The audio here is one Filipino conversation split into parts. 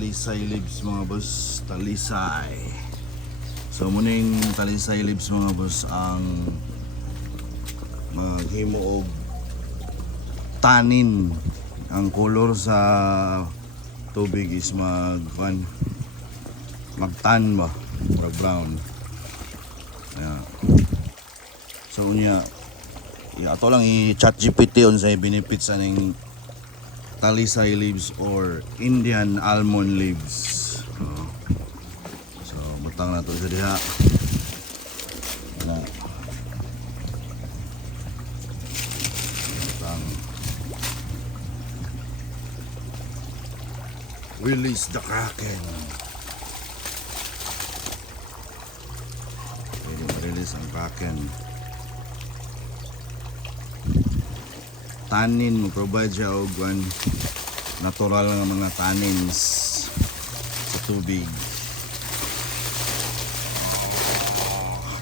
talisay leaves mga boss, talisay. So muna yung talisay leaves mga boss ang maghimo og tanin. Ang color sa tubig is magtan ba, brown. Ayan. So unya ato lang i-chat GPT on sa benefits aning talisay leaves or Indian almond leaves. So butang na to sa diha. Butang. Release the Kraken. Pwede ma-release ang Kraken. Tanin, mag-provide siya og natural nga mga tannins sa tubig.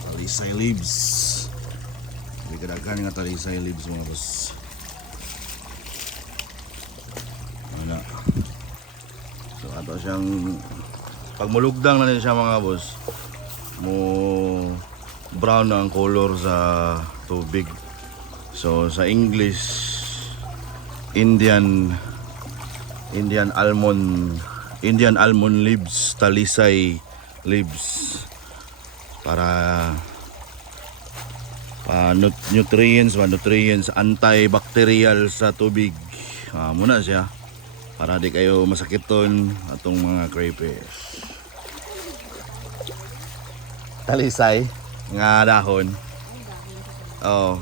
Talisay leaves. Hindi kadaghan nga talisay leaves mga boss. Wala. So ato siyang pag mulugdang na siya mga boss, mo brown na ang color sa tubig. So sa English Indian almond leaves, talisay leaves para nutrients antibacterial sa tubig. Muna siya para di kayo masakiton atong mga crayfish. Talisay nga dahon. Oh.